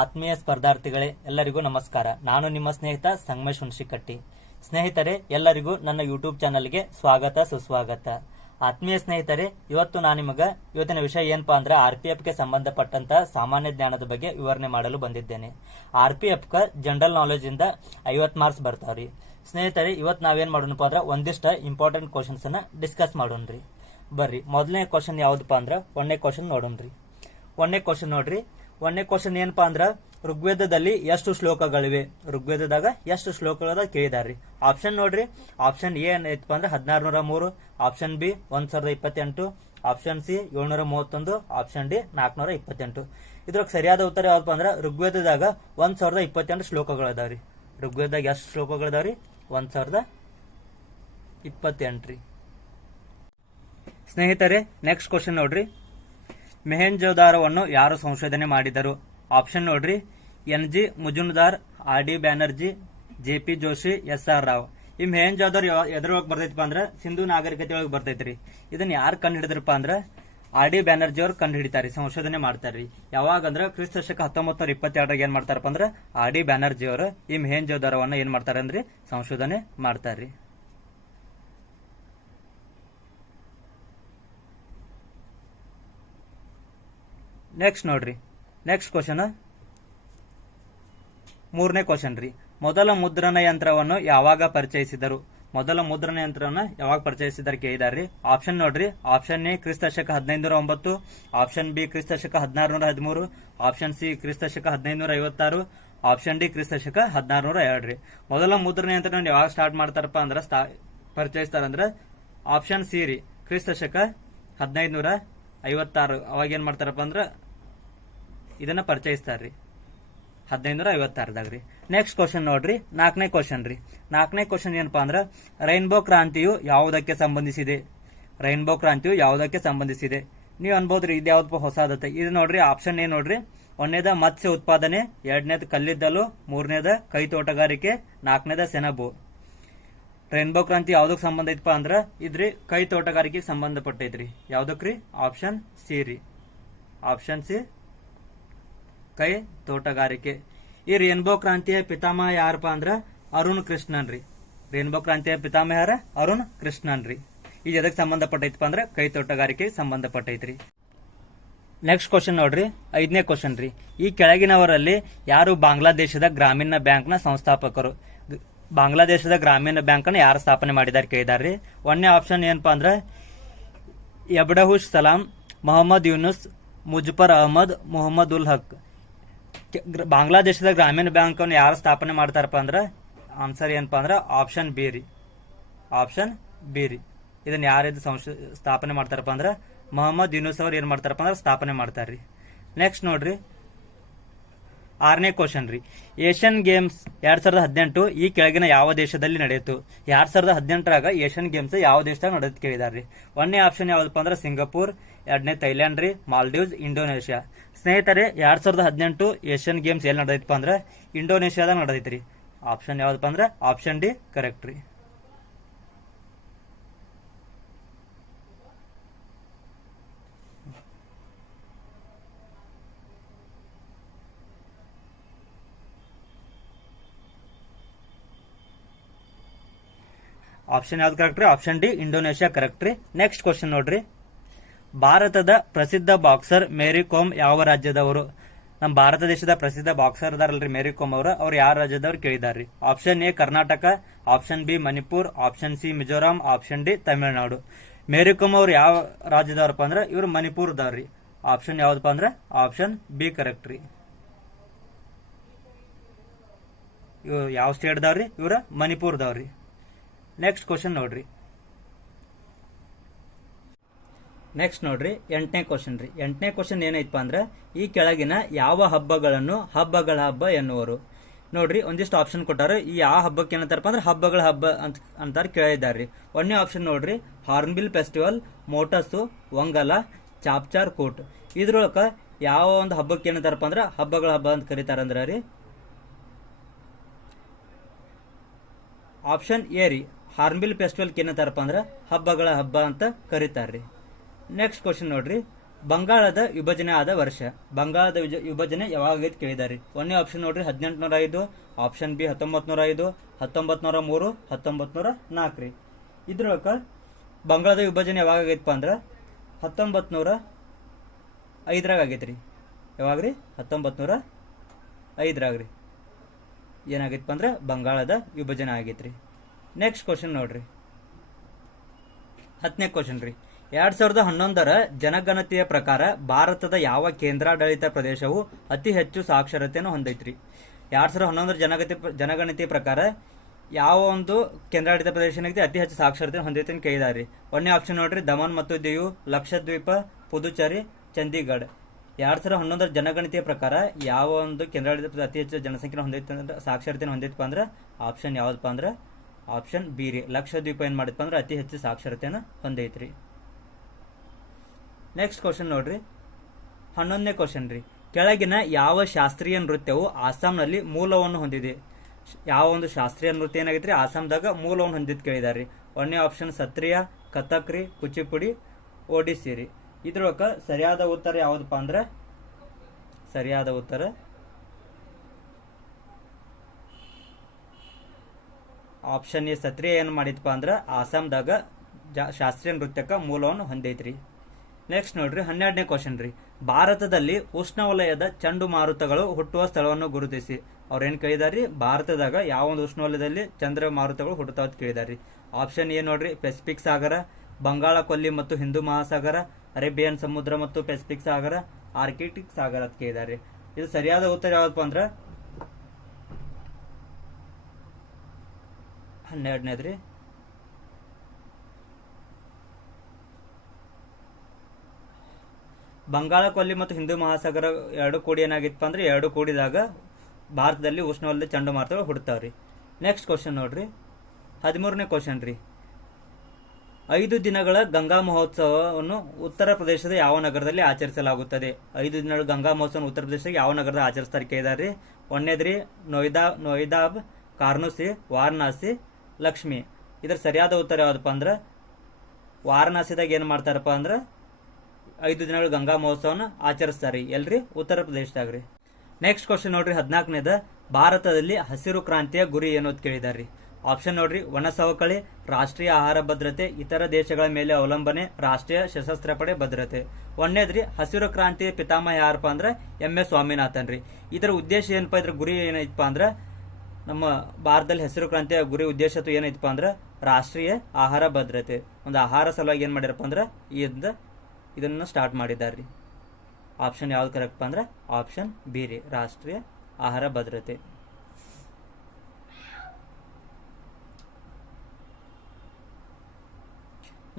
ಆತ್ಮೀಯ ಸ್ಪರ್ಧಾರ್ಥಿಗಳೇ, ಎಲ್ಲರಿಗೂ ನಮಸ್ಕಾರ. ನಾನು ನಿಮ್ಮ ಸ್ನೇಹಿತ ಸಂಗಮೇಶ್ ಹುಣಶಿಕಟ್ಟಿ ಸ್ನೇಹಿತರೆ, ಎಲ್ಲರಿಗೂ ನನ್ನ ಯೂಟ್ಯೂಬ್ ಚಾನಲ್ಗೆ ಸ್ವಾಗತ, ಸುಸ್ವಾಗತ. ಆತ್ಮೀಯ ಸ್ನೇಹಿತರೆ, ಇವತ್ತು ನಾನು ನಿಮಗ ಇವತ್ತಿನ ವಿಷಯ ಏನಪ್ಪಾ ಅಂದ್ರೆ ಆರ್ ಪಿ ಗೆ ಸಂಬಂಧಪಟ್ಟಂತ ಸಾಮಾನ್ಯ ಜ್ಞಾನದ ಬಗ್ಗೆ ವಿವರಣೆ ಮಾಡಲು ಬಂದಿದ್ದೇನೆ. ಆರ್ ಪಿ ಎಫ್ ಜನರಲ್ ಇಂದ ಐವತ್ ಮಾರ್ಕ್ಸ್ ಬರ್ತಾವ್ರಿ. ಸ್ನೇಹಿತರೆ, ಇವತ್ತು ನಾವೇನ್ ಮಾಡೋಣಪ್ಪ ಅಂದ್ರೆ ಒಂದಿಷ್ಟ ಇಂಪಾರ್ಟೆಂಟ್ ಕ್ವಶನ್ಸ್ ಅನ್ನ ಡಿಸ್ಕಸ್ ಮಾಡೋಣ್ರಿ. ಬರ್ರಿ, ಮೊದಲನೇ ಕ್ವಶನ್ ಯಾವ್ದಪ್ಪ ಅಂದ್ರೆ ಒಂದನೇ ಕ್ವಶನ್ ನೋಡೋಣ್ರಿ. ಒಂದನೇ ಕ್ವಶನ್ ನೋಡ್ರಿ ಒಂದನೇ ಕ್ವಶನ್ ಏನಪ್ಪಾ ಅಂದ್ರ, ಋಗ್ವೇದದಲ್ಲಿ ಎಷ್ಟು ಶ್ಲೋಕಗಳಿವೆ? ಋಗ್ವೇದದಾಗ ಎಷ್ಟು ಶ್ಲೋಕಗಳದ ಕೇಳಿದಾರ್ರಿ? ಆಪ್ಷನ್ ನೋಡ್ರಿ. ಆಪ್ಷನ್ ಎ ಏನೈತಪ್ಪ ಅಂದ್ರೆ ಹದಿನಾರು ನೂರ ಮೂರು. ಆಪ್ಷನ್ ಬಿ ಒಂದ್ ಸಾವಿರದ ಇಪ್ಪತ್ತೆಂಟು. ಆಪ್ಷನ್ ಸಿ ಏಳ್ನೂರ ಮೂವತ್ತೊಂದು. ಆಪ್ಷನ್ ಡಿ ನಾಲ್ಕನೂರ ಇಪ್ಪತ್ತೆಂಟು. ಇದ್ರಾಗ ಸರಿಯಾದ ಉತ್ತರ ಯಾವ್ದಪ್ಪ ಅಂದ್ರೆ, ಋಗ್ವೇದದಾಗ ಒಂದ್ ಸಾವಿರದ ಇಪ್ಪತ್ತೆಂಟು ಶ್ಲೋಕಗಳದಾವ್ರಿ ಋಗ್ವೇದದಾಗ ಎಷ್ಟು ಶ್ಲೋಕಗಳದಾವ್ರಿ ಒಂದ್ ಸಾವಿರದ ಇಪ್ಪತ್ತೆಂಟ್ರಿ ಸ್ನೇಹಿತರೆ ನೆಕ್ಸ್ಟ್ ಕ್ವಶನ್ ನೋಡ್ರಿ. ಮೆಹೆಂಜೋದಾರವನ್ನು ಯಾರು ಸಂಶೋಧನೆ ಮಾಡಿದರು? ಆಪ್ಷನ್ ನೋಡ್ರಿ. N G Majumdar R D Banerjee, J P Joshi, S R Rao. ಈ ಮೆಹೆಂಜೋದಾರ್ ಎದ್ರೊಳಗೆ ಬರ್ತೈತಪ್ಪ ಅಂದ್ರೆ ಸಿಂಧು ನಾಗರಿಕತೆ ಒಳಗೆ ಬರ್ತೈತ್ರಿ. ಇದನ್ನ ಯಾರು ಕಂಡು ಹಿಡಿದ್ರಪ್ಪ ಅಂದ್ರೆ ಆರ್ ಡಿ ಬ್ಯಾನರ್ಜಿ ಅವ್ರು ಕಂಡು ಹಿಡಿತಾರೆ, ಸಂಶೋಧನೆ ಮಾಡ್ತಾರ್ರಿ. ಯಾವಾಗ ಅಂದ್ರೆ ಕ್ರಿಸ್ತ ಶಕ ಹತ್ತೊಂಬತ್ತು ನೂರ ಇಪ್ಪತ್ತೆರಡರಾಗ ಏನ್ ಮಾಡ್ತಾರಪ್ಪ ಅಂದ್ರೆ ಆರ್ ಡಿ ಬ್ಯಾನರ್ಜಿ ಅವರು ಈ ಮೆಹೆಂಜೋದಾರವನ್ನ ಏನ್ ಮಾಡ್ತಾರೆ ಅಂದ್ರೆ ಸಂಶೋಧನೆ ಮಾಡ್ತಾರ್ರಿ. ನೆಕ್ಸ್ಟ್ ನೋಡ್ರಿ. ನೆಕ್ಸ್ಟ್ ಕ್ವಶನ್ ಮೂರನೇ ಕ್ವಶನ್ ರೀ. ಮೊದಲ ಮುದ್ರಣ ಯಂತ್ರವನ್ನು ಯಾವಾಗ ಪರಿಚಯಿಸಿದರು? ಮೊದಲ ಮುದ್ರಣ ಯಂತ್ರವನ್ನು ಯಾವಾಗ ಪರಿಚಯಿಸಿದ್ರೆ ಕೇಳಿದಾರ್ರಿ. ಆಪ್ಷನ್ ನೋಡ್ರಿ. ಆಪ್ಷನ್ ಎ, ಕ್ರಿಸ್ತ ಶಕ ಹದಿನೈದುನೂರ ಒಂಬತ್ತು. ಆಪ್ಷನ್ ಬಿ, ಕ್ರಿಸ್ತ ಶಕ ಹದಿನಾರುನೂರ ಹದಿಮೂರು. ಆಪ್ಷನ್ ಸಿ, ಕ್ರಿಸ್ತ ಶಕ ಹದಿನೈದುನೂರ ಐವತ್ತಾರು. ಆಪ್ಷನ್ ಡಿ, ಕ್ರಿಸ್ತ ಶಕ ಹದಿನಾರುನೂರ ಎರಡು ರೀ ಮೊದಲ ಮುದ್ರಣ ಯಂತ್ರ ಯಾವಾಗ ಸ್ಟಾರ್ಟ್ ಮಾಡ್ತಾರಪ್ಪ ಅಂದ್ರೆ ಪರಿಚಯಿಸ್ತಾರಂದ್ರೆ ಆಪ್ಷನ್ ಸಿ ರೀ. ಕ್ರಿಸ್ತ ಶಕ ಹದಿನೈದುನೂರ ಐವತ್ತಾರು. ಅವಾಗ ಏನ್ ಮಾಡ್ತಾರಪ್ಪ ಅಂದ್ರ ಇದನ್ನ ಪರಿಚಯಿಸ್ತಾರ್ರಿ. ಹದಿನೈದುನೂರ ಐವತ್ತಾರದಾಗ ರೀ ನೆಕ್ಸ್ಟ್ ಕ್ವಶನ್ ನೋಡ್ರಿ. ನಾಲ್ಕನೇ ಕ್ವಶನ್ ರೀ. ನಾಲ್ಕನೇ ಕ್ವಶನ್ ಏನಪ್ಪಾ ಅಂದ್ರೆ ರೈನ್ಬೋ ಕ್ರಾಂತಿಯು ಯಾವುದಕ್ಕೆ ಸಂಬಂಧಿಸಿದೆ? ರೈನ್ಬೋ ಕ್ರಾಂತಿಯು ಯಾವುದಕ್ಕೆ ಸಂಬಂಧಿಸಿದೆ? ನೀವು ಅನ್ಬೋದ್ರಿ, ಇದು ಯಾವ್ದಪ್ಪ ಹೊಸದತ್ತೆ? ಇದು ನೋಡ್ರಿ ಆಪ್ಷನ್ ಏನ್ ನೋಡ್ರಿ. ಒಂದನೇದ ಮತ್ಸ್ಯ ಉತ್ಪಾದನೆ, ಎರಡನೇದ ಕಲ್ಲಿದ್ದಲು, ಮೂರನೇದ ಕೈ ತೋಟಗಾರಿಕೆ ನಾಲ್ಕನೇದ ಸೆಣಬು. ರೈನ್ಬೋ ಕ್ರಾಂತಿ ಯಾವ್ದಕ್ ಸಂಬಂಧ ಐತಪ್ಪ ಅಂದ್ರ, ಇದ್ರಿ ಕೈ ತೋಟಗಾರಿಕೆಗೆ ಸಂಬಂಧಪಟ್ಟೈತ್ರಿ. ಯಾವ್ದಕ್ರಿ? ಆಪ್ಷನ್ ಸಿ ರೀ. ಆಪ್ಷನ್ ಸಿ ಕೈ ತೋಟಗಾರಿಕೆ. ಈ ರೇನ್ಬೋ ಕ್ರಾಂತಿಯ ಪಿತಾಮಹ ಯಾರಪ್ಪ ಅಂದ್ರ? ಅರುಣ್ ಕೃಷ್ಣನ್ ರೀ. ರೇನ್ಬೋ ಕ್ರಾಂತಿಯ ಪಿತಾಮಹ ಯಾರ? ಅರುಣ್ ಕೃಷ್ಣನ್ ರೀ. ಇದು ಎದಕ್ ಸಂಬಂಧಪಟ್ಟೈತಪ್ಪ ಅಂದ್ರ ಕೈ ತೋಟಗಾರಿಕೆ ಸಂಬಂಧಪಟ್ಟೈತ್ರಿ. ನೆಕ್ಸ್ಟ್ ಕ್ವಶನ್ ನೋಡ್ರಿ. ಐದನೇ ಕ್ವಶನ್ ರೀ. ಈ ಕೆಳಗಿನವರಲ್ಲಿ ಯಾರು ಬಾಂಗ್ಲಾದೇಶದ ಗ್ರಾಮೀಣ ಬ್ಯಾಂಕ್ನ ಸಂಸ್ಥಾಪಕರು? ಬಾಂಗ್ಲಾದೇಶದ ಗ್ರಾಮೀಣ ಬ್ಯಾಂಕ್ ಅನ್ನು ಯಾರು ಸ್ಥಾಪನೆ ಮಾಡಿದಾರೆ ಕೇಳಿದಾರ್ರಿ. ಒಂದನೇ ಆಪ್ಷನ್ ಏನಪ್ಪಾ ಅಂದ್ರ ಎಬ್ಡಹುಶ್ ಸಲಾಂ, ಮೊಹಮ್ಮದ್ ಯೂನುಸ್, ಮುಜಫರ್ ಅಹಮದ್, ಮೊಹಮ್ಮದ್ ಉಲ್ ಹಕ್. ಬಾಂಗ್ಲಾದೇಶದ ಗ್ರಾಮೀಣ ಬ್ಯಾಂಕ್ ಅನ್ನು ಯಾರು ಸ್ಥಾಪನೆ ಮಾಡ್ತಾರಪ್ಪ ಅಂದ್ರೆ, ಆನ್ಸರ್ ಏನಪ್ಪಾ ಅಂದ್ರ ಆಪ್ಷನ್ ಬಿ ರೀ. ಆಪ್ಷನ್ ಬಿ ರೀ. ಇದನ್ನ ಯಾರು ಸ್ಥಾಪನೆ ಮಾಡ್ತಾರಪ್ಪ ಅಂದ್ರ, ಮೊಹಮ್ಮದ್ ಯೂನುಸ್ ಅವ್ರು ಏನ್ ಮಾಡ್ತಾರಪ್ಪ ಅಂದ್ರೆ ಸ್ಥಾಪನೆ ಮಾಡ್ತಾರ್ರಿ ನೆಕ್ಸ್ಟ್ ನೋಡ್ರಿ. ಆರನೇ ಕ್ವಶನ್ ರೀ. ಏಷ್ಯನ್ ಗೇಮ್ಸ್ ಎರಡ್ ಸಾವಿರದ ಹದಿನೆಂಟು ಈ ಕೆಳಗಿನ ಯಾವ ದೇಶದಲ್ಲಿ ನಡೆಯಿತು? ಎರಡ್ ಸಾವಿರದ ಹದಿನೆಂಟರಾಗ ಏಷ್ಯನ್ ಗೇಮ್ಸ್ ಯಾವ ದೇಶದಾಗ ನಡೆದು ಕೇಳಿದಾರ್ರಿ ಒಂದನೇ ಆಪ್ಷನ್ ಯಾವ್ದಪ್ಪ ಅಂದ್ರೆ ಸಿಂಗಾಪುರ್, ಎರಡನೇ ಥೈಲ್ಯಾಂಡ್ ರೀ, ಮಾಲ್ಡೀವ್ಸ್, ಇಂಡೋನೇಷ್ಯಾ. ಸ್ನೇಹಿತರೆ, ಎರಡ್ ಸಾವಿರದ ಹದಿನೆಂಟು ಏಷ್ಯನ್ ಗೇಮ್ಸ್ ಎಲ್ಲಿ ನಡೆದೈತಪ್ಪ ಅಂದ್ರೆ ಇಂಡೋನೇಷ್ಯಾದಾಗ ನಡೆದೈತ್ರಿ. ಆಪ್ಷನ್ ಯಾವ್ದಪ್ಪ ಅಂದ್ರೆ ಆಪ್ಷನ್ ಡಿ ಕರೆಕ್ಟ್ ರೀ. ಆಪ್ಷನ್ ಯಾವ್ದು ಕರೆಕ್ಟ್ ರೀ? ಆಪ್ಷನ್ ಡಿ ಇಂಡೋನೇಷ್ಯಾ ಕರೆಕ್ಟ್ ರೀ. ನೆಕ್ಸ್ಟ್ ಕ್ವಶನ್ ನೋಡ್ರಿ. ಭಾರತದ ಪ್ರಸಿದ್ಧ ಬಾಕ್ಸರ್ ಮೇರಿ ಕೋಮ್ ಯಾವ ರಾಜ್ಯದವರು? ನಮ್ಮ ಭಾರತ ದೇಶದ ಪ್ರಸಿದ್ಧ ಬಾಕ್ಸರ್ ಅದಾರಲ್ರಿ ಮೇರಿ ಕೋಮ್ ಅವರು. ಅವ್ರು ಯಾವ ರಾಜ್ಯದವ್ರು ಕೇಳಿದಾರ್ರಿ. Option A, Karnataka. Option B, Manipur. Option C, Mizoram. Option D, Tamil Nadu. Mary Kom ಅವ್ರು ಯಾವ ರಾಜ್ಯದವ್ರಪ್ಪ ಅಂದ್ರೆ, ಇವರು ಮಣಿಪುರದವ್ರಿ ಆಪ್ಷನ್ ಯಾವ್ದಪ್ಪ ಅಂದ್ರೆ, ಆಪ್ಷನ್ ಬಿ ಕರೆಕ್ಟ್ ರೀ. ಇವ್ರು ಯಾವ ಸ್ಟೇಟ್ದವ್ರಿ ಇವರು ಮಣಿಪುರದವ್ರಿ ನೆಕ್ಸ್ಟ್ ಕ್ವಶನ್ ನೋಡ್ರಿ. ನೆಕ್ಸ್ಟ್ ನೋಡ್ರಿ, ಎಂಟನೇ ಕ್ವಶನ್ ರೀ. ಎಂಟನೇ ಕ್ವಶನ್ ಏನೈತಪ್ಪ ಅಂದ್ರೆ, ಈ ಕೆಳಗಿನ ಯಾವ ಹಬ್ಬಗಳನ್ನು ಹಬ್ಬಗಳ ಹಬ್ಬ ಎನ್ನುವರು. ನೋಡ್ರಿ, ಒಂದಿಷ್ಟು ಆಪ್ಷನ್ ಕೊಟ್ಟಾರೆ. ಈ ಯಾವ ಹಬ್ಬಕ್ಕೆ ಏನಂತಾರಪ್ಪ ಅಂದ್ರೆ, ಹಬ್ಬಗಳ ಹಬ್ಬ ಅಂತ ಕೇಳಿದ್ದಾರೆ ಕೇಳಿದಾರ್ರಿ ಒಂದನೇ ಆಪ್ಷನ್ ನೋಡ್ರಿ ಹಾರ್ನ್ಬಿಲ್ ಫೆಸ್ಟಿವಲ್ ಮೋಟಸು ಒಂಗಲ ಚಾಪ್ಚಾರ್ ಕೋಟ್ ಇದ್ರೊಳಗೆ ಯಾವ ಒಂದು ಹಬ್ಬಕ್ಕೆ ಏನಂತಾರಪ್ಪ ಅಂದ್ರೆ, ಹಬ್ಬಗಳ ಹಬ್ಬ ಅಂತ ಕರೀತಾರಂದ್ರ ರೀ. ಆಪ್ಷನ್ ಎ ರೀ. ಹಾರ್ನ್ಬಿಲ್ ಫೆಸ್ಟಿವಲ್ ಏನಂತಾರಪ್ಪ ಅಂದ್ರೆ, ಹಬ್ಬಗಳ ಹಬ್ಬ ಅಂತ ಕರೀತಾರ್ರಿ. ನೆಕ್ಸ್ಟ್ ಕ್ವಶನ್ ನೋಡ್ರಿ. ಬಂಗಾಳದ ವಿಭಜನೆ ಆದ ವರ್ಷ. ಬಂಗಾಳದ ವಿಭಜನೆ ಯಾವಾಗ ಐತಿ ಕೇಳಿದಾರೆ ಒಂದೇ ಆಪ್ಷನ್ ನೋಡ್ರಿ ಹದಿನೆಂಟುನೂರ ಐದು ಆಪ್ಷನ್ ಬಿ ಹತ್ತೊಂಬತ್ ನೂರ ಐದು ಹತ್ತೊಂಬತ್ ನೂರ ಮೂರು ಹತ್ತೊಂಬತ್ ನೂರ ನಾಲ್ಕು ರೀ ಇದ್ರೊಳಗೆ ಬಂಗಾಳದ ವಿಭಜನೆ ಯಾವಾಗ ಆಗೈತಪ್ಪ ಅಂದ್ರೆ ಹತ್ತೊಂಬತ್ ನೂರ ಐದರಾಗ ಆಗೈತ್ರಿ. ಯಾವಾಗ ರೀ ಹತ್ತೊಂಬತ್ ನೂರ ಐದರಾಗ ರೀ ಏನಾಗೈತಪ್ಪ ಅಂದ್ರೆ, ಬಂಗಾಳದ ವಿಭಜನೆ ಆಗೈತ್ರಿ. ನೆಕ್ಸ್ಟ್ ಕ್ವಶನ್ ನೋಡ್ರಿ. ಹತ್ತನೇ ಕ್ವಶನ್ ರೀ. ಎರಡ್ ಸಾವಿರದ ಹನ್ನೊಂದರ ಜನಗಣತಿಯ ಪ್ರಕಾರ ಭಾರತದ ಯಾವ ಕೇಂದ್ರಾಡಳಿತ ಪ್ರದೇಶವು ಅತಿ ಹೆಚ್ಚು ಸಾಕ್ಷರತೆಯನ್ನು ಹೊಂದೈತ್ರಿ. ಎರಡ್ ಸಾವಿರದ ಹನ್ನೊಂದರ ಜನಗತಿ ಜನಗಣತಿ ಪ್ರಕಾರ ಯಾವ ಒಂದು ಕೇಂದ್ರಾಡಳಿತ ಪ್ರದೇಶ ಏನಾಗಿದೆ ಅತಿ ಹೆಚ್ಚು ಸಾಕ್ಷರತೆ ಹೊಂದೈತೆ ಅಂತ ಕೇಳಿದಾರೆ ಒಂದನೇ ಆಪ್ಷನ್ ನೋಡ್ರಿ, ದಮನ್ ಮತ್ತು ದಿಯು, ಲಕ್ಷದ್ವೀಪ, ಪುದುಚೇರಿ, ಚಂಡೀಗಢ. ಎರಡ್ ಸಾವಿರದ ಹನ್ನೊಂದರ ಜನಗಣತಿಯ ಪ್ರಕಾರ ಯಾವ ಒಂದು ಕೇಂದ್ರಾಡಳಿತ ಪ್ರದೇಶ ಅತಿ ಹೆಚ್ಚು ಜನಸಂಖ್ಯೆ ಹೊಂದೈತೆ ಅಂದ್ರೆ ಸಾಕ್ಷರತೆ ಹೊಂದೈತಪ್ಪ ಅಂದ್ರೆ ಆಪ್ಷನ್ ಯಾವ್ದಪ್ಪ ಅಂದ್ರೆ ಆಪ್ಷನ್ ಬಿ ರೀ. ಲಕ್ಷದ್ವೀಪ ಏನ್ ಮಾಡಿದ್ಪ ಅಂದ್ರೆ ಅತಿ ಹೆಚ್ಚು ಸಾಕ್ಷರತೆಯನ್ನು ಹೊಂದೈತ್ರಿ. ನೆಕ್ಸ್ಟ್ ಕ್ವಶನ್ ನೋಡ್ರಿ. ಹನ್ನೊಂದನೇ ಕ್ವಶನ್ ರೀ. ಕೆಳಗಿನ ಯಾವ ಶಾಸ್ತ್ರೀಯ ನೃತ್ಯವು ಆಸಾಂನಲ್ಲಿ ಮೂಲವನ್ನು ಹೊಂದಿದೆ? ಯಾವ ಒಂದು ಶಾಸ್ತ್ರೀಯ ನೃತ್ಯ ಏನಾಗೈತೆ ರೀ ಆಸಾಮ್ದಾಗ ಮೂಲವನ್ನು ಹೊಂದಿದ್ದು ಕೇಳಿದಾರೆ ಒಂದನೇ ಆಪ್ಷನ್ ಸತ್ರಿಯ, ಕಥಕ್ ರೀ, ಕುಚಿಪುಡಿ, ಒಡಿಸ್ಸಿ ರೀ. ಇದ್ರೊಳಕ ಸರಿಯಾದ ಉತ್ತರ ಯಾವುದಪ್ಪ ಅಂದ್ರೆ? ಸರಿಯಾದ ಉತ್ತರ. ಆಪ್ಷನ್ ಎ ಸತ್ರಿಯ ಏನು ಮಾಡಿದಪ್ಪ ಅಂದ್ರೆ ಆಸಾಮ್ದಾಗ ಜಾ- ಶಾಸ್ತ್ರೀಯ ನೃತ್ಯಕ್ಕೆ ಮೂಲವನ್ನು ಹೊಂದೈತ್ರಿ. ನೆಕ್ಸ್ಟ್ ನೋಡ್ರಿ, ಹನ್ನೆರಡನೇ ಕ್ವಶನ್ ರೀ. ಭಾರತದಲ್ಲಿ ಉಷ್ಣವಲಯದ ಚಂಡುಮಾರುತಗಳು ಹುಟ್ಟುವ ಸ್ಥಳವನ್ನು ಗುರುತಿಸಿ. ಅವ್ರ ಏನ್ ಕೇಳಿದಾರ್ರಿ? ಭಾರತದಾಗ ಯಾವ ಒಂದು ಉಷ್ಣವಲಯದಲ್ಲಿ ಚಂದ್ರ ಮಾರುತಗಳು ಹುಟ್ಟುತ್ತಾವ ಕೇಳಿದಾರ್ರಿ. ಕೇಳಿದಾರಿ ಆಪ್ಷನ್ ಎ ನೋಡ್ರಿ ಪೆಸಿಫಿಕ್ ಸಾಗರ, ಬಂಗಾಳ, ಕೊಲ್ಲಿ ಮತ್ತು ಹಿಂದೂ ಮಹಾಸಾಗರ, ಅರೇಬಿಯನ್ ಸಮುದ್ರ ಮತ್ತು ಪೆಸಿಫಿಕ್ ಸಾಗರ ಆರ್ಕಿಟಿಕ್ ಸಾಗರ ಅಂತ ಕೇಳಿದಾರೆ ಇದು ಸರಿಯಾದ ಉತ್ತರ ಯಾವ್ದಪ್ಪ ಅಂದ್ರ ಹನ್ನೆರಡನೇದ್ರಿ. ಬಂಗಾಳ ಕೊಲ್ಲಿ ಮತ್ತು ಹಿಂದೂ ಮಹಾಸಾಗರ ಎರಡು ಕೂಡಿ ಏನಾಗಿತ್ತು ಅಂದ್ರೆ ಎರಡು ಕೂಡಿದಾಗ ಭಾರತದಲ್ಲಿ ಉಷ್ಣವಲಯದ ಚಂಡಮಾರುತಗಳು ಹುಡ್ತಾವ್ರಿ ನೆಕ್ಸ್ಟ್ ಕ್ವಶನ್ ನೋಡ್ರಿ. ಹದಿಮೂರನೇ ಕ್ವಶನ್ ರೀ. ಐದು ದಿನಗಳ ಗಂಗಾ ಮಹೋತ್ಸವವನ್ನು ಉತ್ತರ ಪ್ರದೇಶದ ಯಾವ ನಗರದಲ್ಲಿ ಆಚರಿಸಲಾಗುತ್ತದೆ? ಐದು ದಿನಗಳ ಗಂಗಾ ಮಹೋತ್ಸವ ಉತ್ತರ ಪ್ರದೇಶದ ಯಾವ ನಗರದ ಆಚರಿಸ್ತಾರೆ ಕೇಳಿದಾರೆ ಒಂದನೇದ್ರಿ ನೋಯ್ದಾ, ನೊಯ್ದಾಬ್, ಕಾರ್ನುಸಿ, ವಾರಣಾಸಿ, ಲಕ್ಷ್ಮಿ. ಇದರ ಸರಿಯಾದ ಉತ್ತರ ಯಾವುದಪ್ಪ ಅಂದ್ರೆ ವಾರಣಾಸಿದಾಗ ಏನು ಮಾಡ್ತಾರಪ್ಪ ಅಂದ್ರ ಐದು ದಿನಗಳ ಗಂಗಾ ಮಹೋತ್ಸವನ ಆಚರಿಸ್ತಾರೆ. ಎಲ್ರಿ? ಉತ್ತರ ಪ್ರದೇಶದಾಗ ರೀ ನೆಕ್ಸ್ಟ್ ಕ್ವಶನ್ ನೋಡ್ರಿ, ಹದಿನಾಲ್ಕನೇದ. ಭಾರತದಲ್ಲಿ ಹಸಿರು ಕ್ರಾಂತಿಯ ಗುರಿ ಏನು ಅಂತ ಕೇಳಿದಾರ್ರಿ. ಆಪ್ಷನ್ ನೋಡ್ರಿ ಒಣ ಸವಕಳಿ ರಾಷ್ಟ್ರೀಯ ಆಹಾರ ಭದ್ರತೆ, ಇತರ ದೇಶಗಳ ಮೇಲೆ ಅವಲಂಬನೆ, ರಾಷ್ಟ್ರೀಯ ಸಶಸ್ತ್ರ ಪಡೆ ಭದ್ರತೆ. ಒಂದೇದ್ರಿ ಹಸಿರು ಕ್ರಾಂತಿಯ ಪಿತಾಮಹ ಯಾರಪ್ಪ ಅಂದ್ರೆ ಎಂ. ಎಸ್. ಸ್ವಾಮಿನಾಥನ್ ರೀ ಇದರ ಉದ್ದೇಶ ಏನಪ್ಪಾ, ಇದ್ರ ಗುರಿ ಏನೈತಪ್ಪ ಅಂದ್ರೆ, ನಮ್ಮ ಭಾರತದಲ್ಲಿ ಹಸಿರು ಕ್ರಾಂತಿಯ ಗುರಿ ಉದ್ದೇಶ ಏನೈತಪ್ಪ ಅಂದ್ರೆ, ರಾಷ್ಟ್ರೀಯ ಆಹಾರ ಭದ್ರತೆ. ಒಂದು ಆಹಾರ ಸಲುವಾಗಿ ಏನ್ ಮಾಡ್ಯಾರಪ್ಪ ಅಂದ್ರೆ ಇದ ಇದನ್ನ ಸ್ಟಾರ್ಟ್ ಮಾಡಿದಾರ್ರಿ. ಆಪ್ಷನ್ ಯಾವ್ದು ಕರೆಕ್ಟ್ ಅಂದ್ರೆ ಆಪ್ಷನ್ ಬಿ ರೀ, ರಾಷ್ಟ್ರೀಯ ಆಹಾರ ಭದ್ರತೆ.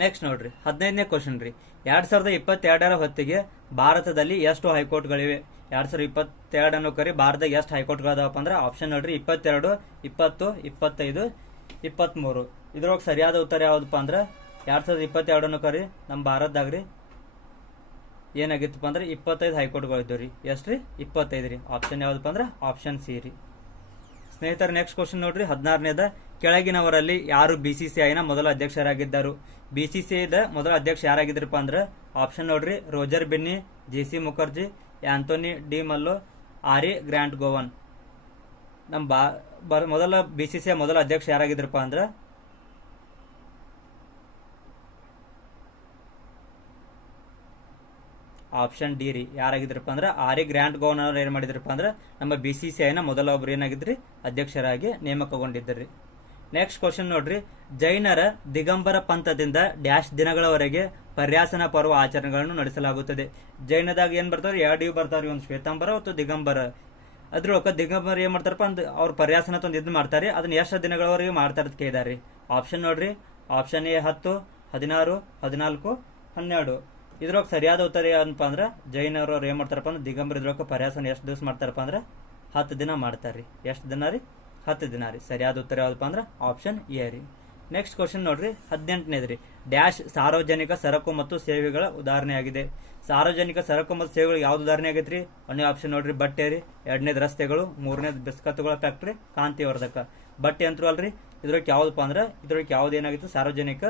ನೆಕ್ಸ್ಟ್ ನೋಡ್ರಿ, ಹದಿನೈದನೇ ಕ್ವಶನ್ ರೀ. ಎರಡ್ ಸಾವಿರದ ಇಪ್ಪತ್ತೆರಡರ ಹೊತ್ತಿಗೆ ಭಾರತದಲ್ಲಿ ಎಷ್ಟು ಹೈಕೋರ್ಟ್ಗಳಿವೆ? ಎರಡ್ ಸಾವಿರದ ಇಪ್ಪತ್ತೆರಡನ್ನು ಕರಿ ಭಾರತದಾಗ ಎಷ್ಟು ಹೈಕೋರ್ಟ್ಗಳದಾವಪ್ಪ ಅಂದ್ರೆ ಆಪ್ಷನ್ ನೋಡ್ರಿ, ಇಪ್ಪತ್ತೆರಡು, ಇಪ್ಪತ್ತು, ಇಪ್ಪತ್ತೈದು ಇಪ್ಪತ್ತ್ಮೂರು ಇದ್ರೊಳಗೆ ಸರಿಯಾದ ಉತ್ತರ ಯಾವುದಪ್ಪ ಅಂದ್ರೆ ಎರಡ್ ಸಾವಿರದ ಇಪ್ಪತ್ತೆರಡನ್ನು ಕರಿ ನಮ್ಮ ಭಾರತದಾಗ ರೀ ಏನಾಗಿತ್ತಪ್ಪ ಅಂದ್ರೆ ಇಪ್ಪತ್ತೈದು ಹೈಕೋರ್ಟ್ಗಳು ಇದ್ದವು ರೀ. ಎಷ್ಟು ರೀ? ಇಪ್ಪತ್ತೈದು ರೀ. ಆಪ್ಷನ್ ಯಾವ್ದಪ್ಪ ಅಂದ್ರೆ ಆಪ್ಷನ್ ಸಿ ರೀ. ಸ್ನೇಹಿತರ ನೆಕ್ಸ್ಟ್ ಕ್ವಶನ್ ನೋಡ್ರಿ. ಹದಿನಾರನೇದ, ಕೆಳಗಿನವರಲ್ಲಿ ಯಾರು ಬಿ ಸಿ ಸಿ ಐನ ಮೊದಲ ಅಧ್ಯಕ್ಷರಾಗಿದ್ದರು? ಬಿ ಸಿ ಸಿ ಐದ ಮೊದಲ ಅಧ್ಯಕ್ಷ ಯಾರಾಗಿದ್ರಪ್ಪ ಅಂದ್ರೆ ಆಪ್ಷನ್ ನೋಡ್ರಿ. Roger Binny J C Mukherjee, Anthony de Mello Harry Grant Govan. ನಮ್ಮ ಬಾ, ಬ- ಮೊದಲ ಐ ಮೊದಲ ಅಧ್ಯಕ್ಷ ಯಾರಾಗಿದ್ರಪ್ಪ ಅಂದ್ರೆ ಆಪ್ಷನ್ ಡಿ ರೀ. ಯಾರಾಗಿದ್ರಪ್ಪ ಅಂದ್ರೆ ಆರಿ ಗ್ರ್ಯಾಂಡ್ ಗೋನ್ ಅವರು ಏನ್ ಮಾಡಿದ್ರಪ್ಪ ಅಂದ್ರೆ ನಮ್ಮ ಬಿ ಸಿ ಸಿ ಐನ ಮೊದಲ ಒಬ್ರು ಏನಾಗಿದ್ರಿ? ಅಧ್ಯಕ್ಷರಾಗಿ ನೇಮಕಗೊಂಡಿದ್ದರಿ ನೆಕ್ಸ್ಟ್ ಕ್ವಶನ್ ನೋಡ್ರಿ. ಜೈನರ ದಿಗಂಬರ ಪಂಥದಿಂದ ಡ್ಯಾಶ್ ದಿನಗಳವರೆಗೆ ಪರ್ಯಾಸನ ಪರ್ವ ಆಚರಣೆಗಳನ್ನು ನಡೆಸಲಾಗುತ್ತದೆ. ಜೈನದಾಗ ಏನ್ ಬರ್ತಾವ್ರಿ? ಎರಡು ಇವು ಬರ್ತಾವ್ರಿ. ಒಂದು ಶ್ವೇತಾಂಬರ ಮತ್ತು ದಿಗಂಬರ. ಅದ್ರೊಳಗೆ ದಿಗಂಬರ ಏನ್ ಮಾಡ್ತಾರಪ್ಪ? ಅಂದ್ ಅವ್ರ ಪರ್ಯಾಸನ ತಂದು ಇದು ಮಾಡ್ತಾರೆ ಅದನ್ನ ಎಷ್ಟು ದಿನಗಳವರೆಗೆ ಮಾಡ್ತಾರ ಕೇಳಿದಾರೆ ಆಪ್ಷನ್ ನೋಡ್ರಿ. ಆಪ್ಷನ್ ಎ ಹತ್ತು, ಹದಿನಾರು, ಹದಿನಾಲ್ಕು, ಹನ್ನೆರಡು. ಇದ್ರೊಳಗೆ ಸರಿಯಾದ ಉತ್ತರ ಏನಪ್ಪ ಅಂದ್ರೆ ಜೈನವರು ಅವ್ರು ಏನ್ ಮಾಡ್ತಾರಪ್ಪ ಅಂದ್ರೆ ದಿಗಂಬರ ಇದ್ರೊಳಗೆ ಪರ್ಯಾಸನ ಎಷ್ಟು ದಿವಸ ಮಾಡ್ತಾರಪ್ಪ ಅಂದ್ರೆ ಹತ್ತು ದಿನ ಮಾಡ್ತಾರ್ರಿ. ಎಷ್ಟು ದಿನ ರೀ? ಹತ್ತು ದಿನ ರೀ. ಸರಿಯಾದ ಉತ್ತರ ಯಾವ್ದಪ್ಪ ಅಂದ್ರೆ ಆಪ್ಷನ್ ಎ ರೀ. ನೆಕ್ಸ್ಟ್ ಕ್ವಶನ್ ನೋಡ್ರಿ, ಹದಿನೆಂಟನೇದ್ರಿ. ಡ್ಯಾಶ್ ಸಾರ್ವಜನಿಕ ಸರಕು ಮತ್ತು ಸೇವೆಗಳ ಉದಾಹರಣೆಯಾಗಿದೆ ಸಾರ್ವಜನಿಕ ಸರಕು ಮತ್ತು ಸೇವೆಗಳು ಯಾವ್ದು ಉದಾಹರಣೆ ಆಗೈತ್ರಿ? ಒಂದೇ ಆಪ್ಷನ್ ನೋಡ್ರಿ, ಬಟ್ಟೆ ರೀ. ಎರಡನೇದು ರಸ್ತೆಗಳು, ಮೂರನೇದು ಬಿಸ್ಕತ್ತುಗಳ ಫ್ಯಾಕ್ಟ್ರಿ, ಕಾಂತಿವರ್ಧಕ. ಬಟ್ಟೆ ಅಂತೂ ಅಲ್ರಿ, ಇದ್ರೊಳಗೆ ಯಾವ್ದಪ್ಪ ಅಂದ್ರೆ, ಇದ್ರೊಳಗೆ ಯಾವ್ದು ಏನಾಗಿತ್ತು ಸಾರ್ವಜನಿಕ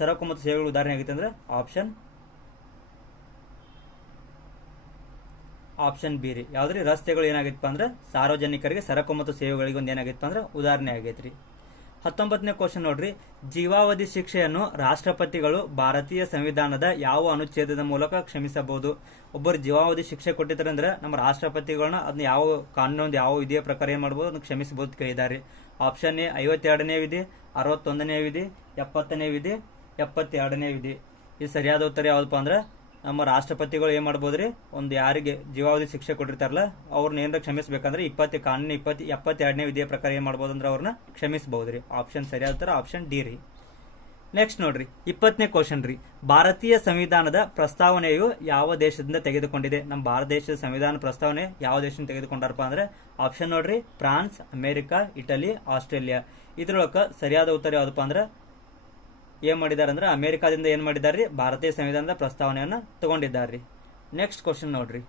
ಸರಕು ಮತ್ತು ಸೇವೆಗಳ ಉದಾಹರಣೆ ಆಗೈತೆ ಅಂದ್ರೆ ಆಪ್ಷನ್ ಆಪ್ಷನ್ ಬಿ ರೀ. ಯಾವ್ದ್ರಿ? ರಸ್ತೆಗಳು ಏನಾಗಿತ್ತು ಅಂದ್ರೆ ಸಾರ್ವಜನಿಕರಿಗೆ ಸರಕು ಮತ್ತು ಸೇವೆಗಳಿಗೆ ಒಂದು ಏನಾಗಿತ್ತು ಅಂದ್ರೆ ಉದಾಹರಣೆ ಆಗೈತ್ರಿ. ಹತ್ತೊಂಬತ್ತನೇ ಕ್ವಶನ್ ನೋಡ್ರಿ. ಜೀವಾವಧಿ ಶಿಕ್ಷೆಯನ್ನು ರಾಷ್ಟ್ರಪತಿಗಳು ಭಾರತೀಯ ಸಂವಿಧಾನದ ಯಾವ ಅನುಚ್ಛೇದದ ಮೂಲಕ ಕ್ಷಮಿಸಬಹುದು? ಒಬ್ಬರು ಜೀವಾವಧಿ ಶಿಕ್ಷೆ ಕೊಟ್ಟಿದ್ದಾರೆ ಅಂದ್ರೆ ನಮ್ಮ ರಾಷ್ಟ್ರಪತಿಗಳನ್ನ ಅದನ್ನ ಯಾವ ಕಾನೂನು ಯಾವ ವಿಧಿಯ ಪ್ರಕಾರ ಏನ್ ಮಾಡಬಹುದು ಅದನ್ನ ಕ್ಷಮಿಸಬಹುದು ಕೇಳಿದ್ದಾರೆ. ಆಪ್ಷನ್ ಎ ಐವತ್ತೆರಡನೇ ವಿಧಿ, ಅರವತ್ತೊಂದನೇ ವಿಧಿ, ಎಪ್ಪತ್ತನೇ ವಿಧಿ, ಎಪ್ಪತ್ತೆರಡನೇ ವಿಧಿ. ಇದು ಸರಿಯಾದ ಉತ್ತರ ಯಾವ್ದಪ್ಪ ಅಂದ್ರೆ ನಮ್ಮ ರಾಷ್ಟ್ರಪತಿಗಳು ಏನ್ ಮಾಡ್ಬೋದ್ರಿ? ಒಂದು ಯಾರಿಗೆ ಜೀವಾವಧಿ ಶಿಕ್ಷೆ ಕೊಟ್ಟಿರ್ತಾರಲ್ಲ ಅವ್ರನ್ನ ಏನಾರ ಕ್ಷಮಿಸಬೇಕಂದ್ರೆ ಇಪ್ಪತ್ತು ಕಾನೂನು ಇಪ್ಪತ್ತು, ಎಪ್ಪತ್ತೆರಡನೇ ವಿಧಿಯ ಪ್ರಕಾರ ಏನ್ ಮಾಡ್ಬೋದು ಅಂದ್ರೆ ಅವ್ರನ್ನ ಕ್ಷಮಿಸಬಹುದ್ರಿ ಆಪ್ಷನ್ ಸರಿಯಾದ ಉತ್ತರ ಆಪ್ಷನ್ ಡಿ ರೀ. ನೆಕ್ಸ್ಟ್ ನೋಡ್ರಿ, ಇಪ್ಪತ್ತನೇ ಕ್ವಶನ್ ರೀ. ಭಾರತೀಯ ಸಂವಿಧಾನದ ಪ್ರಸ್ತಾವನೆಯು ಯಾವ ದೇಶದಿಂದ ತೆಗೆದುಕೊಂಡಿದೆ? ನಮ್ಮ ಭಾರತ ದೇಶದ ಸಂವಿಧಾನ ಪ್ರಸ್ತಾವನೆ ಯಾವ ದೇಶದಿಂದ ತೆಗೆದುಕೊಂಡಾರಪ್ಪ ಅಂದ್ರೆ ಆಪ್ಷನ್ ನೋಡ್ರಿ, ಫ್ರಾನ್ಸ್, ಅಮೆರಿಕ, ಇಟಲಿ, ಆಸ್ಟ್ರೇಲಿಯಾ. ಇದ್ರೊಳಕ ಸರಿಯಾದ ಉತ್ತರ ಯಾವ್ದಪ್ಪ ಅಂದ್ರೆ ಏನ್ ಮಾಡಿದಾರೆ ಅಂದ್ರೆ ಅಮೆರಿಕಾದಿಂದ ಏನ್ ಮಾಡಿದಾರ್ರಿ ಭಾರತೀಯ ಸಂವಿಧಾನದ ಪ್ರಸ್ತಾವನೆಯನ್ನ ತಗೊಂಡಿದ್ದಾರ್ರಿ ನೆಕ್ಸ್ಟ್ ಕ್ವಶನ್ ನೋಡ್ರಿ.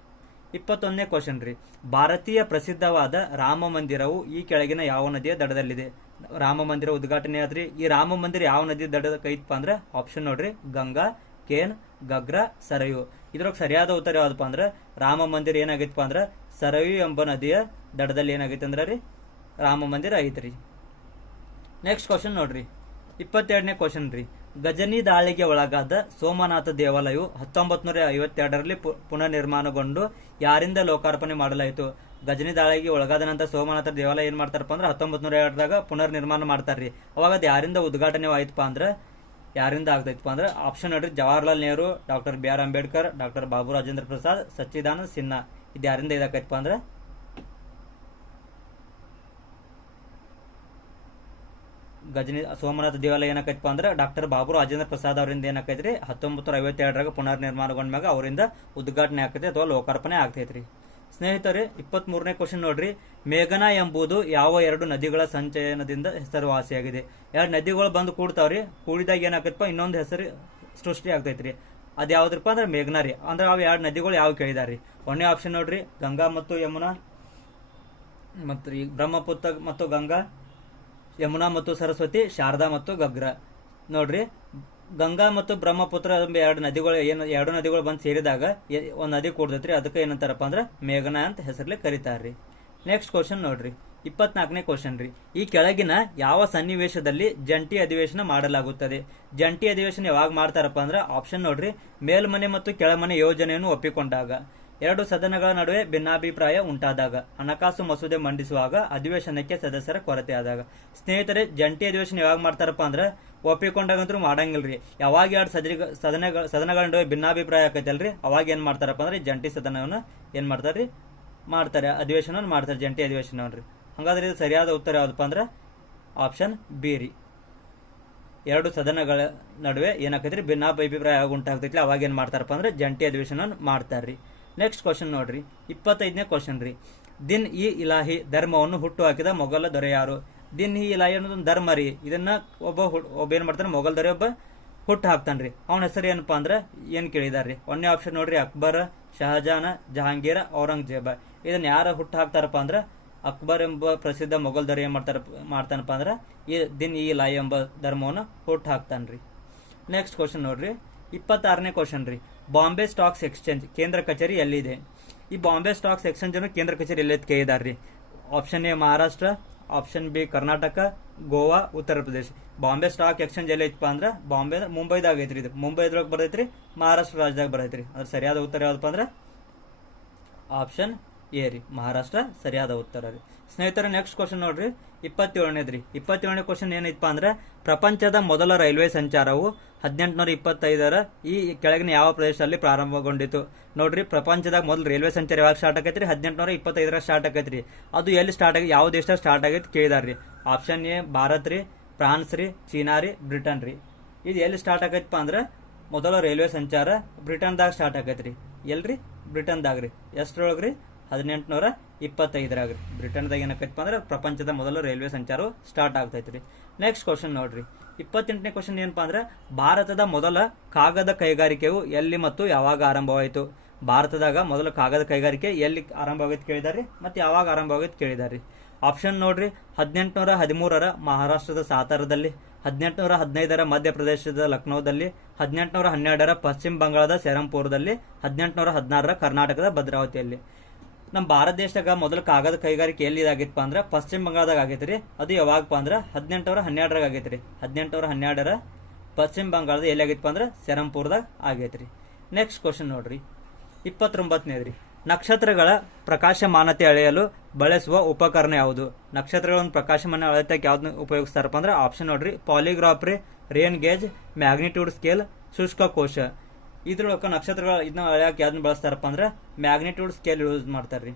ಇಪ್ಪತ್ತೊಂದನೇ ಕ್ವಶನ್ ರೀ. ಭಾರತೀಯ ಪ್ರಸಿದ್ಧವಾದ ರಾಮ ಮಂದಿರವು ಈ ಕೆಳಗಿನ ಯಾವ ನದಿಯ ದಡದಲ್ಲಿದೆ? ರಾಮ ಮಂದಿರ ಉದ್ಘಾಟನೆ ಆದ್ರಿ. ಈ ರಾಮ ಮಂದಿರ ಯಾವ ನದಿ ದಡದ ಕೈತಪ್ಪ ಅಂದ್ರೆ ಆಪ್ಷನ್ ನೋಡ್ರಿ. ಗಂಗಾ, ಕೇನ್, ಗಗ್ರಾ, ಸರಯು. ಇದ್ರೊಳಗೆ ಸರಿಯಾದ ಉತ್ತರ ಯಾವ್ದಪ್ಪ ಅಂದ್ರೆ ರಾಮ ಮಂದಿರ ಏನಾಗೈತಪ್ಪ ಅಂದ್ರೆ ಸರಯು ಎಂಬ ನದಿಯ ದಡದಲ್ಲಿ ಏನಾಗೈತೆ ಅಂದ್ರೆ ರೀ? ರಾಮ ಮಂದಿರ ಐತ್ರಿ. ನೆಕ್ಸ್ಟ್ ಕ್ವಶನ್ ನೋಡ್ರಿ. ಇಪ್ಪತ್ತೆರಡನೇ ಕ್ವಶನ್ ರೀ. ಗಜನಿ ದಾಳಿಗೆ ಒಳಗಾದ ಸೋಮನಾಥ ದೇವಾಲಯವು ಹತ್ತೊಂಬತ್ ನೂರ ಐವತ್ತೆರಡರಲ್ಲಿ ಪುನರ್ನಿರ್ಮಾಣಗೊಂಡು ಯಾರಿಂದ ಲೋಕಾರ್ಪಣೆ ಮಾಡಲಾಯಿತು? ಗಜನಿ ದಾಳಿಗೆ ಒಳಗಾದ ನಂತರ ಸೋಮನಾಥ ದೇವಾಲಯ ಏನ್ ಮಾಡ್ತಾರಪ್ಪ ಅಂದ್ರೆ ಹತ್ತೊಂಬತ್ ನೂರ ಎರಡರಾಗ ಪುನರ್ನಿರ್ಮಾಣ ಮಾಡ್ತಾರ್ರಿ. ಅವಾಗ ಅದು ಯಾರಿಂದ ಉದ್ಘಾಟನೆ ಆಯ್ತಪ್ಪ ಅಂದ್ರೆ ಯಾರಿಂದ ಆಗ್ತೈತಪ್ಪ ಅಂದ್ರೆ ಆಪ್ಷನ್ ನೋಡ್ರಿ. Jawaharlal Nehru, doctor B R Ambedkar, doctor Babu Rajendra Prasad, Sachchidanand Sinha. ಇದು ಯಾರಿಂದ ಇದಾಕೈತಪ್ಪ ಅಂದ್ರೆ ಗಜನಿ ಸೋಮನಾಥ ದೇವಾಲಯ ಏನಕ್ಕೈತಪ್ಪ ಅಂದ್ರೆ ಡಾಕ್ಟರ್ ಬಾಬು ರಾಜೇಂದ್ರ ಪ್ರಸಾದ್ ಅವರಿಂದ ಏನಕ್ಕೈತ್ರಿ? ಹತ್ತೊಂಬತ್ತು ನೂರ ಐವತ್ತೆರಡರಾಗ ಪುನರ್ ನಿರ್ಮಾಣಗೊಂಡ್ಮ್ಯಾಗ ಅವರಿಂದ ಉದ್ಘಾಟನೆ ಆಗ್ತೈತಿ ಅಥವಾ ಲೋಕಾರ್ಪಣೆ ಆಗ್ತೈತ್ರಿ. ಸ್ನೇಹಿತರೆ ಇಪ್ಪತ್ತ್ ಮೂರನೇ ಕ್ವಶನ್ ನೋಡ್ರಿ. ಮೇಘನಾ ಎಂಬುದು ಯಾವ ಎರಡು ನದಿಗಳ ಸಂಚಯನದಿಂದ ಹೆಸರುವಾಸಿಯಾಗಿದೆ? ಎರಡು ನದಿಗಳು ಬಂದು ಕೂಡ್ತಾವ್ರಿ. ಕೂಡಿದಾಗ ಏನಾಗತ್ತಪ್ಪ ಇನ್ನೊಂದು ಹೆಸರು ಸೃಷ್ಟಿ ಆಗ್ತೈತ್ರಿ. ಅದು ಯಾವ್ದ್ರಪ್ಪ ಅಂದ್ರೆ ಮೇಘನಾರಿ ಅಂದ್ರೆ ಅವು ಎರಡು ನದಿಗಳು ಯಾವ ಕೇಳಿದಾರಿ ಒಂದನೇ ಆಪ್ಷನ್ ನೋಡ್ರಿ. ಗಂಗಾ ಮತ್ತು ಯಮುನಾ ಮತ್ತು ಈ ಬ್ರಹ್ಮಪುತ್ರ ಮತ್ತು ಗಂಗಾ. ಯಮುನಾ ಮತ್ತು ಸರಸ್ವತಿ, ಶಾರದಾ ಮತ್ತು ಗಗ್ರ. ನೋಡ್ರಿ, ಗಂಗಾ ಮತ್ತು ಬ್ರಹ್ಮಪುತ್ರ ಎರಡು ನದಿಗಳು ಏನು, ಎರಡು ನದಿಗಳು ಬಂದು ಸೇರಿದಾಗ ಒಂದು ಒಂದ್ ನದಿ ಕೂಡ್ದೈತ್ರಿ ಅದಕ್ಕೆ ಏನಂತಾರಪ್ಪ ಅಂದ್ರೆ ಮೇಘನಾ ಅಂತ ಹೆಸರ್ಲಿ ಕರೀತಾರ್ರಿ. ನೆಕ್ಸ್ಟ್ ಕ್ವಶನ್ ನೋಡ್ರಿ, ಇಪ್ಪತ್ನಾಲ್ಕನೇ ಕ್ವಶನ್ ರೀ. ಈ ಕೆಳಗಿನ ಯಾವ ಸನ್ನಿವೇಶದಲ್ಲಿ ಜಂಟಿ ಅಧಿವೇಶನ ಮಾಡಲಾಗುತ್ತದೆ? ಜಂಟಿ ಅಧಿವೇಶನ ಯಾವಾಗ ಮಾಡ್ತಾರಪ್ಪ ಅಂದ್ರೆ ಆಪ್ಷನ್ ನೋಡ್ರಿ, ಮೇಲ್ಮನೆ ಮತ್ತು ಕೆಳಮನೆ ಯೋಜನೆಯನ್ನು ಒಪ್ಪಿಕೊಂಡಾಗ. ಎರಡು ಸದನಗಳ ನಡುವೆ ಭಿನ್ನಾಭಿಪ್ರಾಯ ಉಂಟಾದಾಗ, ಹಣಕಾಸು ಮಸೂದೆ ಮಂಡಿಸುವಾಗ ಅಧಿವೇಶನಕ್ಕೆ ಸದಸ್ಯರ ಕೊರತೆ ಆದಾಗ. ಸ್ನೇಹಿತರೆ, ಜಂಟಿ ಅಧಿವೇಶನ ಯಾವಾಗ ಮಾಡ್ತಾರಪ್ಪ ಅಂದ್ರೆ ಒಪ್ಪಿಕೊಂಡಾಗಂತೂ ಮಾಡಂಗಿಲ್ರಿ. ಯಾವಾಗ ಎರಡು ಸದರಿ ಸದನಗಳ ಸದನಗಳ ನಡುವೆ ಭಿನ್ನಾಭಿಪ್ರಾಯ ಆಕೈತಲ್ರಿ, ಅವಾಗ ಏನ್ ಮಾಡ್ತಾರಪ್ಪ ಅಂದ್ರೆ ಜಂಟಿ ಸದನವನ್ನ ಏನ್ ಮಾಡ್ತಾರ್ರಿ? ಮಾಡ್ತಾರೆ ಅಧಿವೇಶನ ಮಾಡ್ತಾರೆ, ಜಂಟಿ ಅಧಿವೇಶನವನ್ರಿ. ಹಂಗಾದ್ರೆ ಇದು ಸರಿಯಾದ ಉತ್ತರ ಯಾವುದಪ್ಪ ಅಂದ್ರೆ ಆಪ್ಷನ್ ಬಿ ರೀ. ಎರಡು ಸದನಗಳ ನಡುವೆ ಏನಾಕೈತ್ರಿ, ಭಿನ್ನಾಭಿಪ್ರಾಯ ಉಂಟಾಗ್ತೈತಿ ಅವಾಗ ಏನ್ ಮಾಡ್ತಾರಪ್ಪ ಅಂದ್ರೆ ಜಂಟಿ ಅಧಿವೇಶನ ಮಾಡ್ತಾರ್ರಿ. ನೆಕ್ಸ್ಟ್ ಕ್ವಶನ್ ನೋಡ್ರಿ. ಇಪ್ಪತ್ತೈದನೇ ಕ್ವಶನ್ ರೀ. ದಿನ್ ಇ ಇಲಾಹಿ ಧರ್ಮವನ್ನು ಹುಟ್ಟು ಹಾಕಿದ ಮೊಘಲ ದೊರೆ ಯಾರು? ದಿನ್ ಇ ಇಲಾಹಿ ಅನ್ನೋದೊಂದು ಧರ್ಮ ರೀ. ಇದನ್ನ ಒಬ್ಬ ಒಬ್ಬ ಏನು ಮಾಡ್ತಾನೆ? ಮೊಘಲ್ ದೊರೆ ಒಬ್ಬ ಹುಟ್ಟು ಹಾಕ್ತಾನ್ರಿ ಅವನ ಹೆಸರು ಏನಪ್ಪ ಅಂದ್ರೆ ಏನು ಕೇಳಿದಾರೆ ರೀ? ಒಂದನೇ ಆಪ್ಷನ್ ನೋಡ್ರಿ, ಅಕ್ಬರ್, ಶಹಜಾನ, ಜಹಾಂಗೀರ, ಔರಂಗಜೇಬ. ಇದನ್ನ ಯಾರು ಹುಟ್ಟು ಹಾಕ್ತಾರಪ್ಪ ಅಂದ್ರೆ ಅಕ್ಬರ್ ಎಂಬ ಪ್ರಸಿದ್ಧ ಮೊಘಲ್ ದೊರೆ ಏನು ಮಾಡ್ತಾರ, ಮಾಡ್ತಾನಪ್ಪ ಅಂದ್ರೆ ಈ ದಿನ್ ಇ ಇಲಾಹಿ ಎಂಬ ಧರ್ಮವನ್ನು ಹುಟ್ಟು ಹಾಕ್ತಾನ್ರಿ ನೆಕ್ಸ್ಟ್ ಕ್ವಶನ್ ನೋಡ್ರಿ. ಇಪ್ಪತ್ತಾರನೇ ಕ್ವಶನ್ ರೀ. ಬಾಂಬೆ ಸ್ಟಾಕ್ಸ್ ಎಕ್ಸ್ಚೇಂಜ್ ಕೇಂದ್ರ ಕಚೇರಿ ಎಲ್ಲಿದೆ? ಈ ಬಾಂಬೆ ಸ್ಟಾಕ್ಸ್ ಎಕ್ಸ್ಚೇಂಜ್ ಅನ್ನು ಕೇಂದ್ರ ಕಚೇರಿ ಎಲ್ಲಿ ಕೇಳಿದಾರ್ರಿ? Option A Maharashtra, option B Karnataka, Goa, Uttar Pradesh. Bombay stock exchange ಎಲ್ಲಿ ಐತಪ್ಪ ಅಂದ್ರೆ ಬಾಂಬೆ ಅಂದ್ರೆ ಮುಂಬೈದಾಗ ಐತ್ರಿ ಇದು. ಮುಂಬೈದ್ರೊಳಗೆ ಬರ್ತೈತ್ರಿ, ಮಹಾರಾಷ್ಟ್ರ ರಾಜ್ಯದಾಗ ಬರೈತ್ರಿ ಅದ್ರ ಸರಿಯಾದ ಉತ್ತರ ಯಾವ್ದಪ್ಪ ಅಂದ್ರೆ ಆಪ್ಷನ್ ಎ ರೀ. ಮಹಾರಾಷ್ಟ್ರ ಸರಿಯಾದ ಉತ್ತರ ರೀ. ಸ್ನೇಹಿತರ ನೆಕ್ಸ್ಟ್ ಕ್ವಶನ್ ನೋಡ್ರಿ. ಇಪ್ಪತ್ತೇಳನೇದ್ರಿ ಇಪ್ಪತ್ತೇಳನೇ ಕ್ವಶನ್ ಏನೈತಪ್ಪ ಅಂದ್ರೆ, ಪ್ರಪಂಚದ ಮೊದಲ ರೈಲ್ವೆ ಸಂಚಾರವು ಹದಿನೆಂಟುನೂರ ಇಪ್ಪತ್ತೈದರ ಈ ಕೆಳಗಿನ ಯಾವ ಪ್ರದೇಶದಲ್ಲಿ ಪ್ರಾರಂಭಗೊಂಡಿತು? ನೋಡ್ರಿ ಪ್ರಪಂಚದಾಗ ಮೊದಲು ರೈಲ್ವೆ ಸಂಚಾರ ಯಾವಾಗ ಸ್ಟಾರ್ಟ್ ಆಗೈತ್ರಿ? ಹದಿನೆಂಟುನೂರ ಇಪ್ಪತ್ತೈದರ ಸ್ಟಾರ್ಟ್ ಆಗೈತ್ರಿ. ಅದು ಎಲ್ಲಿ ಸ್ಟಾರ್ಟ್ ಆಗಿ, ಯಾವ ದೇಶದಾಗ ಸ್ಟಾರ್ಟ್ ಆಗೈತಿ ಕೇಳಿದಾರ್ರಿ. ಆಪ್ಷನ್ ಎ ಭಾರತ್ ರೀ, ಫ್ರಾನ್ಸ್ ರೀ, ಚೀನಾ ರೀ, ಬ್ರಿಟನ್ ರೀ. ಇದು ಎಲ್ಲಿ ಸ್ಟಾರ್ಟ್ ಆಗೈತಪ್ಪ ಅಂದ್ರೆ, ಮೊದಲ ರೈಲ್ವೆ ಸಂಚಾರ ಬ್ರಿಟನ್ದಾಗ ಸ್ಟಾರ್ಟ್ ಆಗೈತ್ರಿ. ಎಲ್ರಿ? ಬ್ರಿಟನ್ದಾಗ ರೀ. ಎಷ್ಟ್ರೊಳಗ್ರಿ? ಹದಿನೆಂಟುನೂರ ಇಪ್ಪತ್ತೈದರಾಗ ರೀ ಬ್ರಿಟನ್ದಾಗ ಏನಕ್ಕೈತಪ್ಪ ಅಂದ್ರೆ ಪ್ರಪಂಚದ ಮೊದಲು ರೈಲ್ವೆ ಸಂಚಾರ ಸ್ಟಾರ್ಟ್ ಆಗ್ತೈತ್ರಿ. ನೆಕ್ಸ್ಟ್ ಕ್ವಶನ್ ನೋಡ್ರಿ. ಇಪ್ಪತ್ತೆಂಟನೇ ಕ್ವಶನ್ ಏನಪ್ಪ ಅಂದ್ರೆ ಭಾರತದ ಮೊದಲ ಕಾಗದ ಕೈಗಾರಿಕೆಯು ಎಲ್ಲಿ ಮತ್ತು ಯಾವಾಗ ಆರಂಭವಾಯಿತು? ಭಾರತದಾಗ ಮೊದಲು ಕಾಗದ ಕೈಗಾರಿಕೆ ಎಲ್ಲಿ ಆರಂಭ ಆಗೈತೆ ಕೇಳಿದಾರೆ ಮತ್ತು ಯಾವಾಗ ಆರಂಭ ಆಗೈತೆ ಕೇಳಿದಾರೆ ಆಪ್ಷನ್ ನೋಡ್ರಿ. ಹದಿನೆಂಟುನೂರ ಹದಿಮೂರರ ಮಹಾರಾಷ್ಟ್ರದ ಸಾತಾರದಲ್ಲಿ, ಹದಿನೆಂಟುನೂರ ಹದಿನೈದರ ಮಧ್ಯಪ್ರದೇಶದ ಲಕ್ನೋದಲ್ಲಿ, ಹದಿನೆಂಟುನೂರ ಹನ್ನೆರಡರ ಪಶ್ಚಿಮ ಬಂಗಾಳದ ಸೆರಂಪುರದಲ್ಲಿ ಹದಿನೆಂಟುನೂರ ಹದಿನಾರರ ಕರ್ನಾಟಕದ ಭದ್ರಾವತಿಯಲ್ಲಿ. ನಮ್ಮ ಭಾರತ ದೇಶದಾಗ ಮೊದಲು ಕಾಗದ ಕೈಗಾರಿಕೆ ಎಲ್ಲಿ ಅಂದ್ರೆ ಪಶ್ಚಿಮ ಬಂಗಾಳದಾಗ ಆಗೈತೆ ರೀ. ಅದು ಯಾವಾಗಪ್ಪ ಅಂದ್ರೆ ಹದಿನೆಂಟರ ಹನ್ನೆರಡರಾಗ ಆಗೈತೆ ರೀ. ಹದಿನೆಂಟರ ಹನ್ನೆರಡರ ಪಶ್ಚಿಮ ಬಂಗಾಳದ ಎಲ್ಲಿ ಆಗೈತಪ್ಪ ಅಂದ್ರೆ ಸೆರಂಪುರದಾಗ ಆಗೈತೆ ರೀ. ನೆಕ್ಸ್ಟ್ ಕ್ವಶನ್ ನೋಡ್ರಿ. ಇಪ್ಪತ್ತೊಂಬತ್ತನೇದ್ರಿ ನಕ್ಷತ್ರಗಳ ಪ್ರಕಾಶಮಾನತೆ ಅಳೆಯಲು ಬಳಸುವ ಉಪಕರಣ ಯಾವುದು? ನಕ್ಷತ್ರಗಳ ಒಂದು ಪ್ರಕಾಶಮಾನ ಅಳತೆಗೆ ಯಾವ್ದು ಉಪಯೋಗಿಸ್ತಾರಪ್ಪ ಅಂದ್ರೆ ಆಪ್ಷನ್ ನೋಡ್ರಿ. ಪಾಲಿಗ್ರಾಫ್ ರೀ. ರೇನ್ ಗೇಜ್ ಮ್ಯಾಗ್ನಿಟ್ಯೂಡ್ ಸ್ಕೇಲ್ ಶುಷ್ಕ ಕೋಶ. ಇದ್ರೊಳಕ ನಕ್ಷತ್ರಗಳ ಇದನ್ನ ಅಳೆಯಕ್ಕೆ ಯಾವ್ದನ್ನ ಬಳಸ್ತಾರಪ್ಪ ಅಂದ್ರೆ ಮ್ಯಾಗ್ನಿಟ್ಯೂಡ್ ಸ್ಕೇಲ್ ಯೂಸ್ ಮಾಡ್ತಾರ್ರಿ.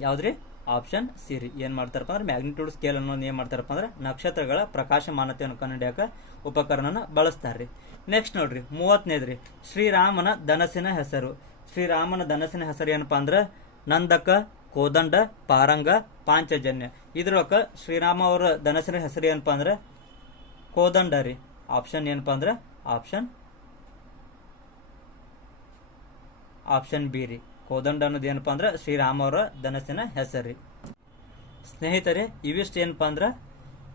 ಯಾವ್ದ್ರಿ? ಆಪ್ಷನ್ ಸಿ ರೀ. ಏನ್ ಮಾಡ್ತಾರಪ್ಪ ಅಂದ್ರೆ ಮ್ಯಾಗ್ನಿಟ್ಯೂಡ್ ಸ್ಕೇಲ್ ಅನ್ನೋದು ಏನ್ ಮಾಡ್ತಾರಪ್ಪ ಅಂದ್ರೆ ನಕ್ಷತ್ರಗಳ ಪ್ರಕಾಶಮಾನತೆಯನ್ನು ಕಂಡುಹಿಡಿಯಕ ಉಪಕರಣನ ಬಳಸ್ತಾರ್ರಿ. ನೆಕ್ಸ್ಟ್ ನೋಡ್ರಿ ಮೂವತ್ತನೇದ್ರಿ ಶ್ರೀರಾಮನ ಧನಸ್ಸಿನ ಹೆಸರು. ಶ್ರೀರಾಮನ ಧನಸ್ಸಿನ ಹೆಸರು ಏನಪ್ಪಾ ಅಂದ್ರೆ ನಂದಕ, ಕೋದಂಡ, ಪಾರಂಗ, ಪಾಂಚಜನ್ಯ. ಇದ್ರೊಳಕ ಶ್ರೀರಾಮ ಅವರ ಧನಸ್ಸಿನ ಹೆಸರು ಏನಪ್ಪಾ ಅಂದ್ರೆ ಕೋದಂಡ ರೀ. ಆಪ್ಷನ್ ಏನಪ್ಪಾ ಅಂದ್ರೆ? ಆಪ್ಷನ್ ಆಪ್ಷನ್ ಬಿ ರೀ. ಕೋದಂಡ ಅನ್ನೋದು ಏನಪ್ಪಾ ಅಂದ್ರೆ ಶ್ರೀರಾಮ ಅವರ ಧನಸ್ಸಿನ ಹೆಸರು ಸ್ನೇಹಿತರೆ, ಇವಿಷ್ಟು ಏನಪ್ಪಾ ಅಂದ್ರೆ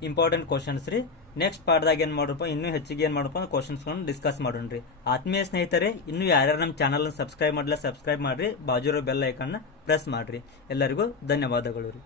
ಇಂಪಾರ್ಟೆಂಟ್ ಕ್ವಶನ್ಸ್ ರೀ. ನೆಕ್ಸ್ಟ್ ಪಾಡ್ದಾಗ ಏನು ಮಾಡ್ರಪ್ಪ, ಇನ್ನೂ ಹೆಚ್ಚಿಗೆ ಏನ್ ಮಾಡಪ್ಪ ಕ್ವಶನ್ಸ್ಗಳನ್ನು ಡಿಸ್ಕಸ್ ಮಾಡೋಣ್ರಿ ಆತ್ಮೀಯ ಸ್ನೇಹಿತರೆ, ಇನ್ನು ಯಾರ್ಯಾರು ನಮ್ಮ ಚಾನಲ್ ಸಬ್ಸ್ಕ್ರೈಬ್ ಮಾಡಲ್ಲ ಸಬ್ಸ್ಕ್ರೈಬ್ ಮಾಡ್ರಿ. ಬಾಜು ಬೆಲ್ ಐಕನ್ನ ಪ್ರೆಸ್ ಮಾಡ್ರಿ. ಎಲ್ಲರಿಗೂ ಧನ್ಯವಾದಗಳು ರೀ.